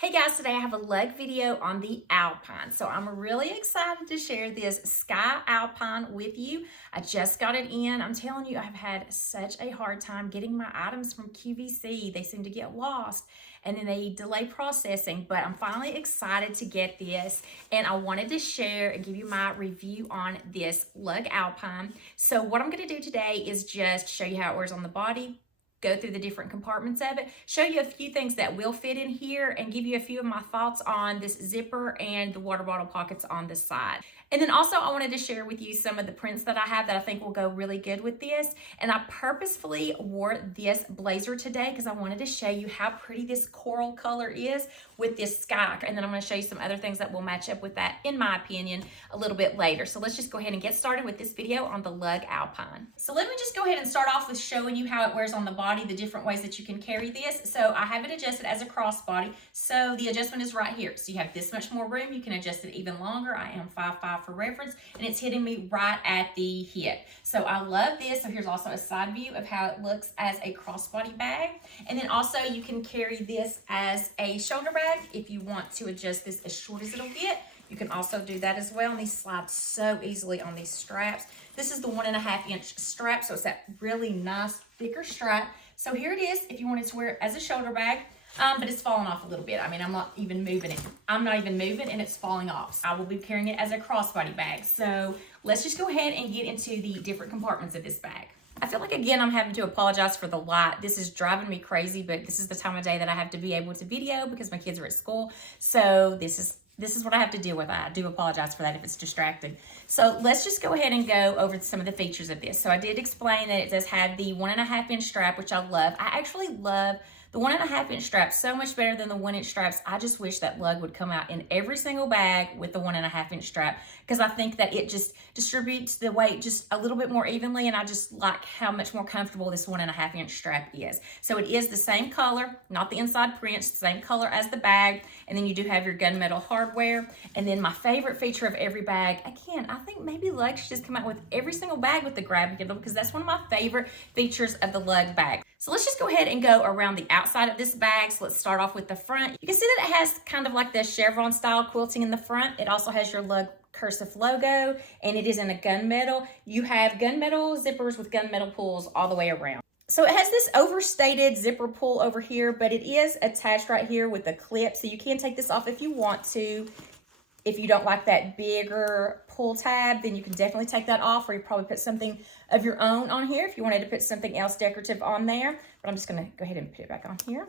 Hey guys, today I have a lug video on the Alpine. So I'm really excited to share this Sky Alpine with you. I just got it in. I'm telling you, I've had such a hard time getting my items from QVC. They seem to get lost and then they delay processing, but I'm finally excited to get this. And I wanted to share and give you my review on this Lug Alpine. So what I'm gonna do today is just show you how it wears on the body, go through the different compartments of it, show you a few things that will fit in here, and give you a few of my thoughts on this zipper and the water bottle pockets on the side. And then also I wanted to share with you some of the prints that I have that I think will go really good with this. And I purposefully wore this blazer today because I wanted to show you how pretty this coral color is with this sky. And then I'm going to show you some other things that will match up with that, in my opinion, a little bit later. So let's just go ahead and get started with this video on the Lug Alpine. So let me just go ahead and start off with showing you how it wears on the body, the different ways that you can carry this. So I have it adjusted as a crossbody. So the adjustment is right here. So you have this much more room. You can adjust it even longer. I am 5'5" for reference, and it's hitting me right at the hip. So I love this. So here's also a side view of how it looks as a crossbody bag. And then also you can carry this as a shoulder bag if you want to adjust this as short as it'll get. You can also do that as well, and these slide so easily on these straps. This is the 1.5 inch strap, so it's that really nice thicker strap. So here it is if you wanted to wear it as a shoulder bag, but it's falling off a little bit. I mean, I'm not even moving it. I'm not even moving and it's falling off. So I will be carrying it as a crossbody bag. So let's just go ahead and get into the different compartments of this bag. I feel like, again, I'm having to apologize for the light. This is driving me crazy, but this is the time of day that I have to be able to video because my kids are at school. So this is what I have to deal with. I do apologize for that if it's distracting. So let's just go ahead and go over some of the features of this. So I did explain that it does have the 1.5 inch strap, which I love. I actually love the 1.5 inch strap so much better than the 1 inch straps. I just wish that Lug would come out in every single bag with the 1.5 inch strap, because I think that it just distributes the weight just a little bit more evenly, and I just like how much more comfortable this 1.5 inch strap is. So it is the same color, not the inside prints, the same color as the bag, and then you do have your gunmetal hardware. And then my favorite feature of every bag, again, I think maybe Lug should just come out with every single bag with the grab handle, because that's one of my favorite features of the Lug bag. So let's just go ahead and go around the outside of this bag. So let's start off with the front. You can see that it has kind of like the chevron style quilting in the front. It also has your Lug cursive logo, and it is in a gunmetal. You have gunmetal zippers with gunmetal pulls all the way around. So it has this overstated zipper pull over here, but it is attached right here with a clip. So you can take this off if you want to. If you don't like that bigger pull tab, then you can definitely take that off, or you probably put something of your own on here if you wanted to put something else decorative on there. But I'm just gonna go ahead and put it back on here.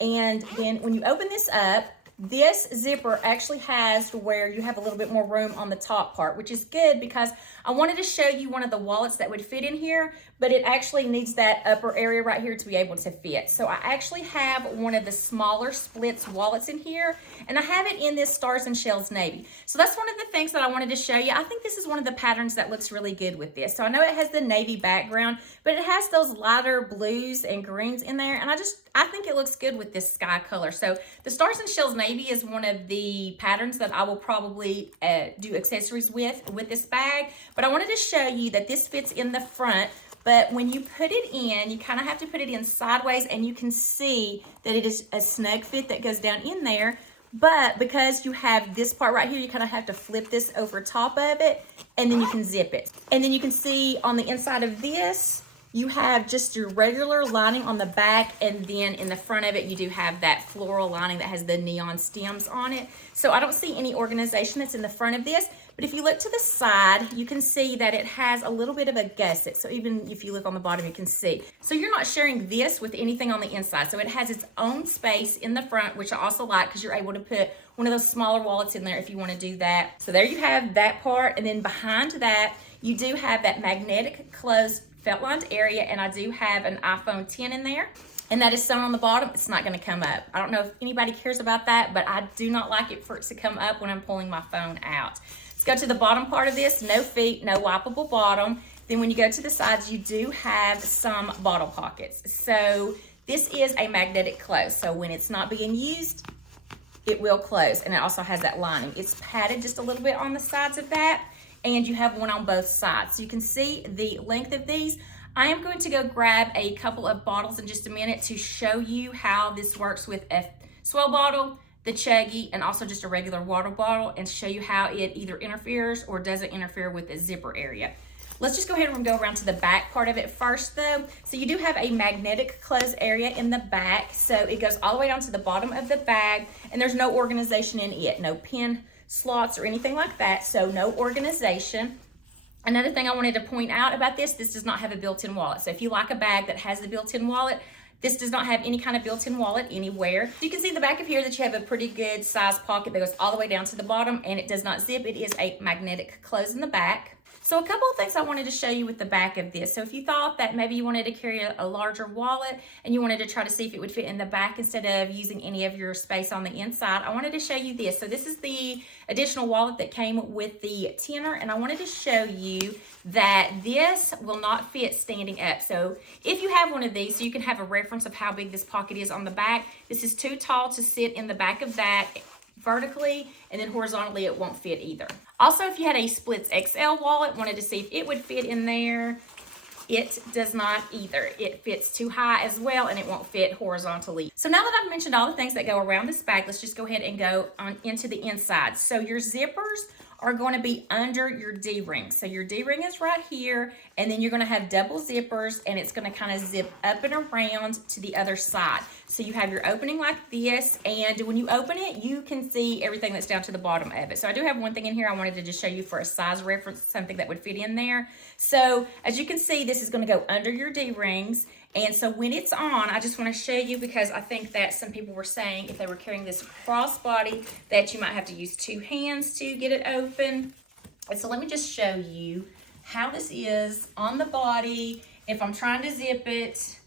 And then when you open this up, this zipper actually has to where you have a little bit more room on the top part, which is good because I wanted to show you one of the wallets that would fit in here, but it actually needs that upper area right here to be able to fit. So I actually have one of the smaller splits wallets in here, and I have it in this Stars and Shells Navy. So that's one of the things that I wanted to show you. I think this is one of the patterns that looks really good with this. So I know it has the navy background, but it has those lighter blues and greens in there, and I think it looks good with this sky color. So the Stars and Shells Navy is one of the patterns that I will probably do accessories with this bag. But I wanted to show you that this fits in the front, but when you put it in, you kind of have to put it in sideways, and you can see that it is a snug fit that goes down in there. But because you have this part right here, you kind of have to flip this over top of it, and then you can zip it. And then you can see on the inside of this, you have just your regular lining on the back, and then in the front of it, you do have that floral lining that has the neon stems on it. So I don't see any organization that's in the front of this, but if you look to the side, you can see that it has a little bit of a gusset. So even if you look on the bottom, you can see. So you're not sharing this with anything on the inside. So it has its own space in the front, which I also like because you're able to put one of those smaller wallets in there if you want to do that. So there you have that part. And then behind that, you do have that magnetic closed felt lined area, and I do have an iPhone 10 in there, and that is sewn on the bottom. It's not going to come up. I don't know if anybody cares about that, but I do not like it for it to come up when I'm pulling my phone out. Let's go to the bottom part of this. No feet, no wipeable bottom. Then when you go to the sides, you do have some bottle pockets. So this is a magnetic close. So when it's not being used, it will close, and it also has that lining. It's padded just a little bit on the sides of that, and you have one on both sides. So you can see the length of these. I am going to go grab a couple of bottles in just a minute to show you how this works with a swell bottle, the Chuggy, and also just a regular water bottle, and show you how it either interferes or doesn't interfere with the zipper area. Let's just go ahead and go around to the back part of it first though. So you do have a magnetic close area in the back. So it goes all the way down to the bottom of the bag, and there's no organization in it, no pin slots or anything like that. So no organization. Another thing I wanted to point out about this does not have a built-in wallet. So if you like a bag that has the built-in wallet, this does not have any kind of built-in wallet anywhere. You can see in the back of here that you have a pretty good size pocket that goes all the way down to the bottom, and it does not zip. It is a magnetic close in the back. So a couple of things I wanted to show you with the back of this. So if you thought that maybe you wanted to carry a larger wallet and you wanted to try to see if it would fit in the back instead of using any of your space on the inside, I wanted to show you this. So this is the additional wallet that came with the tenner, and I wanted to show you that this will not fit standing up. So if you have one of these, so you can have a reference of how big this pocket is on the back, this is too tall to sit in the back of that vertically, and then horizontally it won't fit either. Also, if you had a Splits XL wallet, wanted to see if it would fit in there, it does not either. It fits too high as well, and it won't fit horizontally. So now that I've mentioned all the things that go around this bag, let's just go ahead and go on into the inside. So your zippers are going to be under your D-ring. So your D-ring is right here, and then you're going to have double zippers, and it's going to kind of zip up and around to the other side. So you have your opening like this, and when you open it, you can see everything that's down to the bottom of it. So I do have one thing in here I wanted to just show you for a size reference, something that would fit in there. So as you can see, this is going to go under your D-rings. And so when it's on, I just want to show you, because I think that some people were saying if they were carrying this crossbody that you might have to use two hands to get it open. And so let me just show you how this is on the body. If I'm trying to zip it,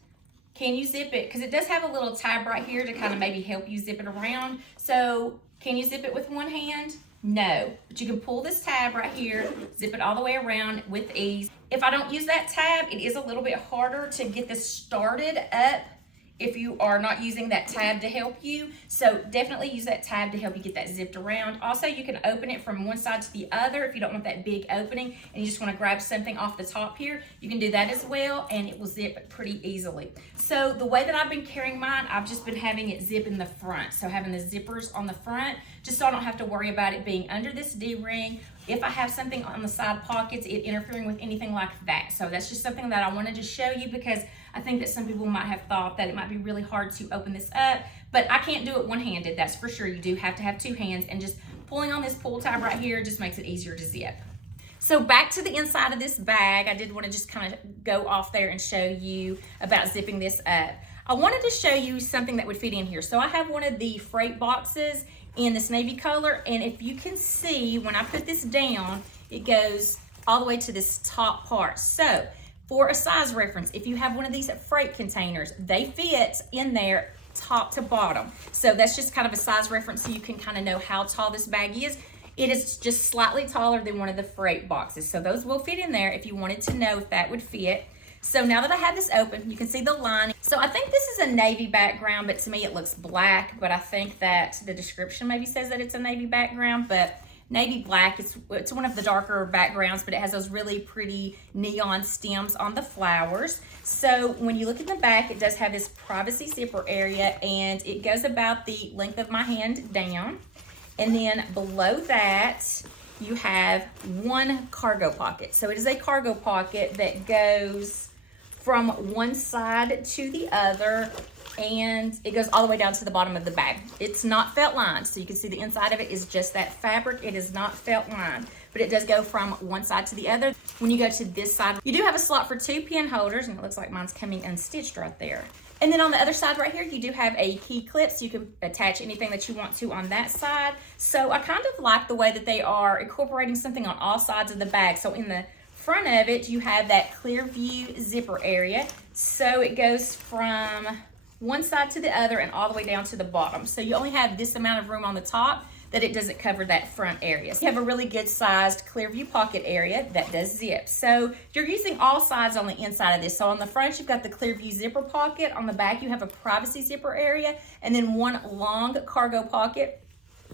can you zip it? Because it does have a little tab right here to kind of maybe help you zip it around. So can you zip it with one hand? No, but you can pull this tab right here, zip it all the way around with ease. If I don't use that tab, it is a little bit harder to get this started up if you are not using that tab to help you. So definitely use that tab to help you get that zipped around. Also, you can open it from one side to the other if you don't want that big opening and you just want to grab something off the top here. You can do that as well, and it will zip pretty easily. So the way that I've been carrying mine, I've just been having it zip in the front. So having the zippers on the front, just so I don't have to worry about it being under this D-ring. If I have something on the side pockets, it interfering with anything like that. So that's just something that I wanted to show you, because I think that some people might have thought that it might be really hard to open this up, but I can't do it one-handed, that's for sure. You do have to have two hands, and just pulling on this pull tab right here just makes it easier to zip. So back to the inside of this bag, I did want to just kind of go off there and show you about zipping this up. I wanted to show you something that would fit in here. So I have one of the freight boxes in this navy color, and if you can see, when I put this down, it goes all the way to this top part. So for a size reference, if you have one of these freight containers, they fit in there top to bottom. So that's just kind of a size reference so you can kind of know how tall this bag is. It is just slightly taller than one of the freight boxes. So those will fit in there if you wanted to know if that would fit. So now that I have this open, you can see the lining. So I think this is a navy background, but to me it looks black, but I think that the description maybe says that it's a navy background, but navy black, it's one of the darker backgrounds, but it has those really pretty neon stems on the flowers. So when you look at the back, it does have this privacy zipper area, and it goes about the length of my hand down. And then below that, you have one cargo pocket. So it is a cargo pocket that goes from one side to the other, and it goes all the way down to the bottom of the bag. It's not felt lined, so you can see the inside of it is just that fabric. It is not felt lined, but it does go from one side to the other. When you go to this side, you do have a slot for two pen holders, and it looks like mine's coming unstitched right there. And then on the other side right here, you do have a key clip, so you can attach anything that you want to on that side. So I kind of like the way that they are incorporating something on all sides of the bag. So in the front of it, you have that clear view zipper area. So it goes from one side to the other and all the way down to the bottom. So you only have this amount of room on the top that it doesn't cover that front area. So you have a really good sized clear view pocket area that does zip. So you're using all sides on the inside of this. So on the front, you've got the clear view zipper pocket. On the back, you have a privacy zipper area, and then one long cargo pocket.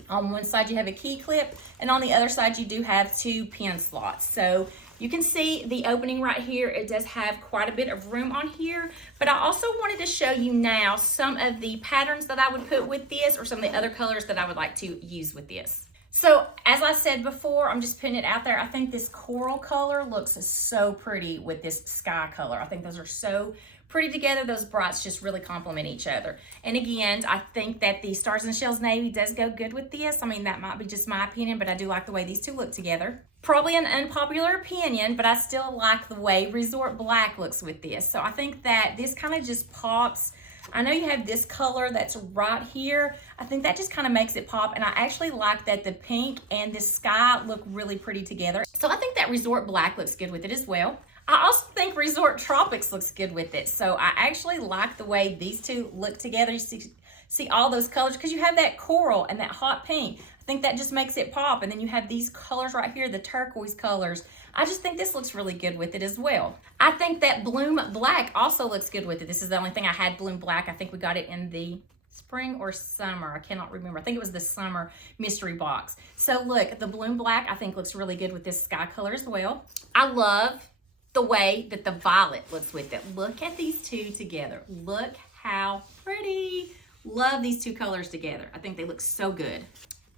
On one side, you have a key clip, and on the other side, you do have two pen slots. So You can see the opening right here. It does have quite a bit of room on here, but I also wanted to show you now some of the patterns that I would put with this, or some of the other colors that I would like to use with this. So as I said before, I'm just putting it out there. I think this coral color looks so pretty with this sky color. I think those are so pretty together. Those brights just really complement each other. And again, I think that the Stars and Shells Navy does go good with this. I mean, that might be just my opinion, but I do like the way these two look together. Probably an unpopular opinion, but I still like the way Resort Black looks with this. So I think that this kind of just pops. I know you have this color that's right here. I think that just kind of makes it pop, and I actually like that the pink and the sky look really pretty together. So I think that Resort Black looks good with it as well. I also think Resort Tropics looks good with it. So I actually like the way these two look together. You see all those colors, because you have that coral and that hot pink. I think that just makes it pop. And then you have these colors right here, the turquoise colors. I just think this looks really good with it as well. I think that Bloom Black also looks good with it. This is the only thing I had Bloom Black. I think we got it in the spring or summer. I cannot remember. I think it was the summer mystery box. So look, the Bloom Black I think looks really good with this sky color as well. I love the way that the violet looks with it. Look at these two together. Look how pretty. Love these two colors together. I think they look so good.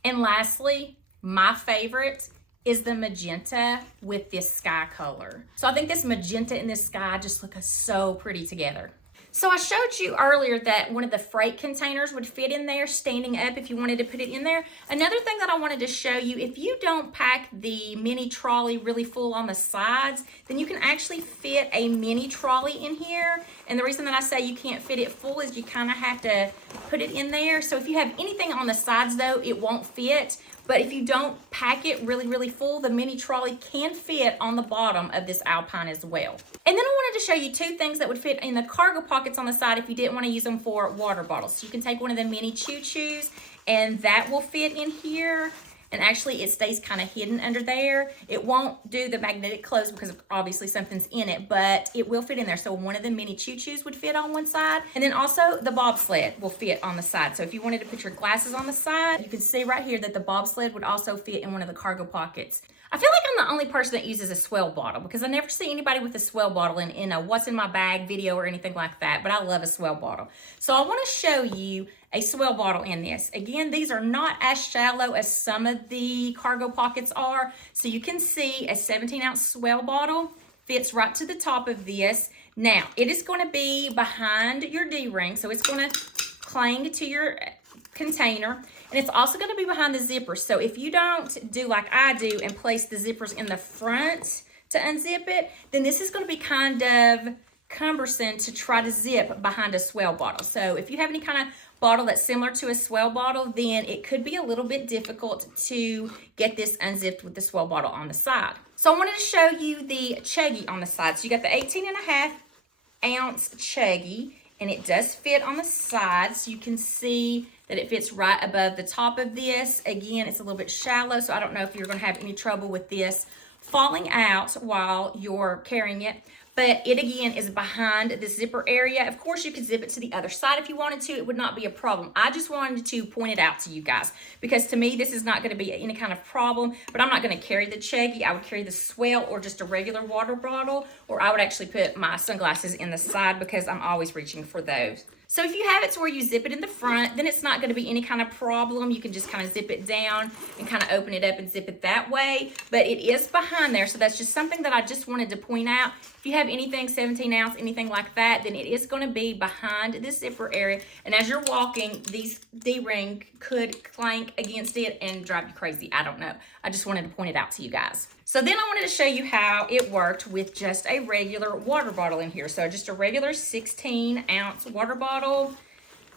And lastly, my favorite is the magenta with this sky color. So I think this magenta and this sky just look so pretty together. So I showed you earlier that one of the freight containers would fit in there standing up if you wanted to put it in there. Another thing that I wanted to show you, if you don't pack the mini trolley really full on the sides, then you can actually fit a mini trolley in here. And the reason that I say you can't fit it full is you kind of have to put it in there. So if you have anything on the sides though, it won't fit. But if you don't pack it really, really full, the mini trolley can fit on the bottom of this Alpine as well. And then I wanted to show you two things that would fit in the cargo pockets on the side if you didn't want to use them for water bottles. So you can take one of the mini choo-choos, and that will fit in here. And actually it stays kind of hidden under there. It won't do the magnetic close because obviously something's in it, but it will fit in there. So one of the mini choo-choos would fit on one side. And then also the bobsled will fit on the side. So if you wanted to put your glasses on the side, you can see right here that the bobsled would also fit in one of the cargo pockets. I feel like I'm the only person that uses a swell bottle because I never see anybody with a swell bottle in a what's in my bag video or anything like that, but I love a swell bottle. So I want to show you a swell bottle in this. Again, these are not as shallow as some of the cargo pockets are. So you can see a 17-ounce swell bottle fits right to the top of this. Now, it is going to be behind your D-ring, so it's going to cling to your container, and it's also going to be behind the zippers. So if you don't do like I do and place the zippers in the front to unzip it, then this is going to be kind of cumbersome to try to zip behind a swell bottle. So if you have any kind of bottle that's similar to a swell bottle, then it could be a little bit difficult to get this unzipped with the swell bottle on the side. So I wanted to show you the chuggy on the side. So you got the 18.5-ounce chuggy, and it does fit on the side. So you can see that it fits right above the top of this. Again, it's a little bit shallow, so I don't know if you're going to have any trouble with this falling out while you're carrying it. But it, again, is behind the zipper area. Of course, you could zip it to the other side if you wanted to. It would not be a problem. I just wanted to point it out to you guys because to me, this is not going to be any kind of problem. But I'm not going to carry the chuggy. I would carry the swell or just a regular water bottle, or I would actually put my sunglasses in the side because I'm always reaching for those. So if you have it to where you zip it in the front, then it's not going to be any kind of problem. You can just kind of zip it down and kind of open it up and zip it that way. But it is behind there, so that's just something that I just wanted to point out. If you have anything 17 ounce, anything like that, then it is going to be behind this zipper area. And as you're walking, these D-ring could clank against it and drive you crazy. I don't know. I just wanted to point it out to you guys. So then I wanted to show you how it worked with just a regular water bottle in here. So just a regular 16-ounce water bottle.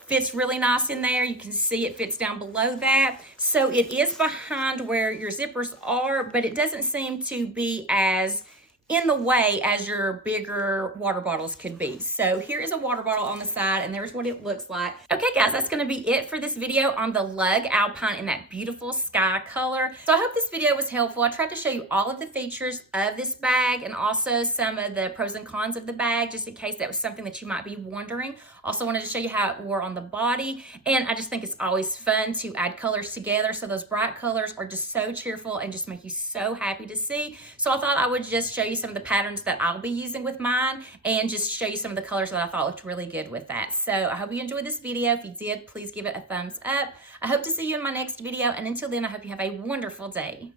Fits really nice in there. You can see it fits down below that. So it is behind where your zippers are, but it doesn't seem to be as in the way as your bigger water bottles could be. So here is a water bottle on the side, and there's what it looks like. Okay guys, that's gonna be it for this video on the Lug Alpine in that beautiful sky color. So I hope this video was helpful. I tried to show you all of the features of this bag and also some of the pros and cons of the bag, just in case that was something that you might be wondering. Also wanted to show you how it wore on the body, and I just think it's always fun to add colors together. So those bright colors are just so cheerful and just make you so happy to see. So I thought I would just show you some of the patterns that I'll be using with mine and just show you some of the colors that I thought looked really good with that. So I hope you enjoyed this video. If you did, please give it a thumbs up. I hope to see you in my next video, and until then, I hope you have a wonderful day.